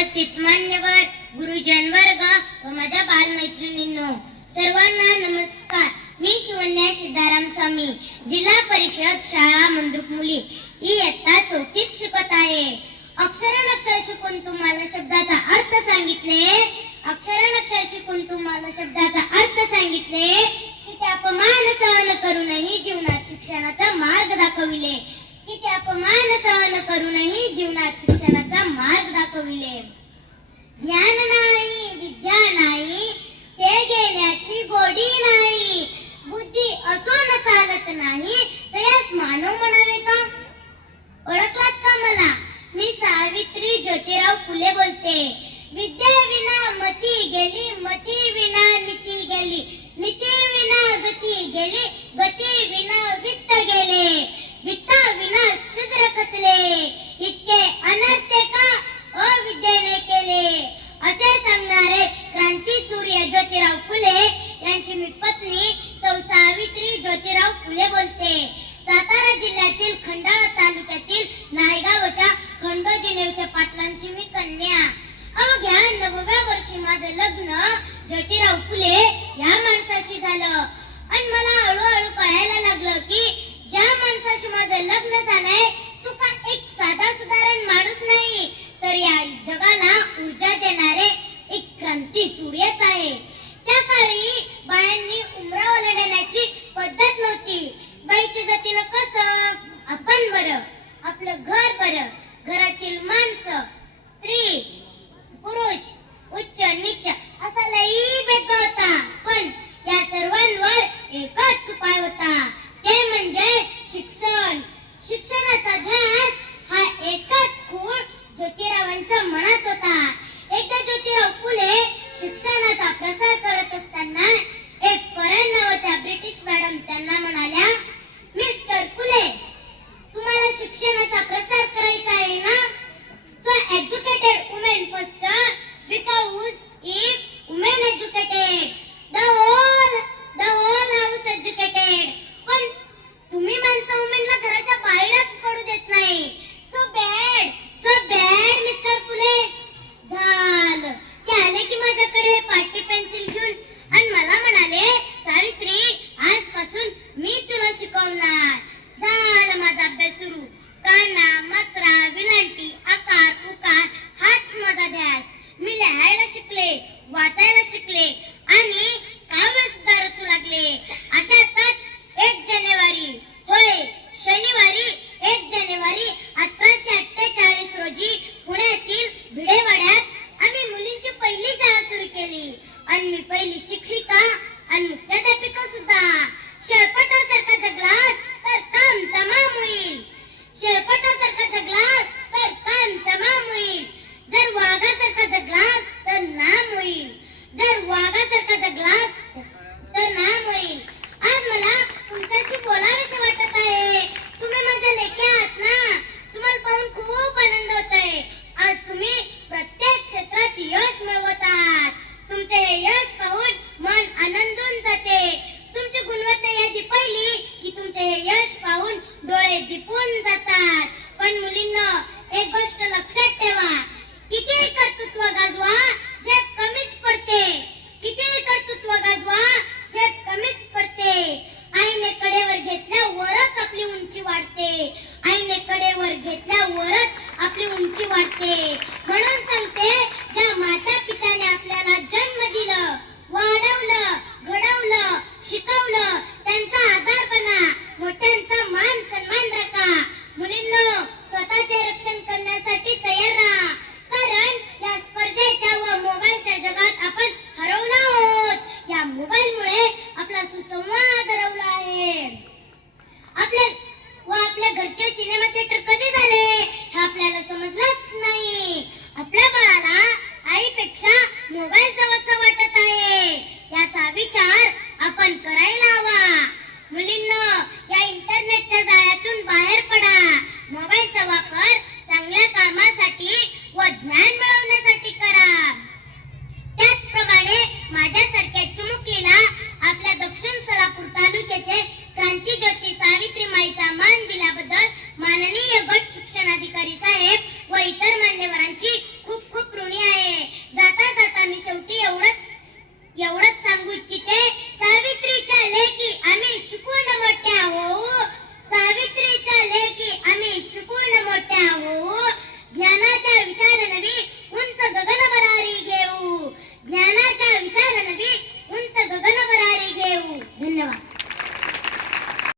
उपस्थित मान्यवर गुरुजन वर्ग व माझ्या बालमैत्रिणींनो सर्वांना नमस्कार. मी शिवन्या सिद्धाराम स्वामी जिल्हा परिषद शाळा मंदुक मुली. ही इयत्ता चौथीत शिकत आहे. अक्षरानक्षर शिकून तुम्हाला शब्दाचा अर्थ सांगितले. अक्षरानक्षर शिकून तुम्हाला शब्दाचा अर्थ सांगितले. किती अपमान सहन करूनही जीवनात शिक्षणाचा मार्ग दाखविले. किती अपमान सहन करूनही जीवनात शिक्षणाचा मार्ग ज्योतिराव फुले बोलते. विद्या विना मती गेली मती विना नीती गेली. नीती विना गती गेली नेवसे पाटलांची मी कन्या. अव घ्या नवव्या वर्षी माझं लग्न. ज्योतिराव फुले या माणसाशी झालं. आणि मला हळूहळू कळायला लागलं की ज्या माणसाशी माझं लग्न झालंय papá मोबाईल जवळचा वाटत आहे. याचा विचार आपण करायला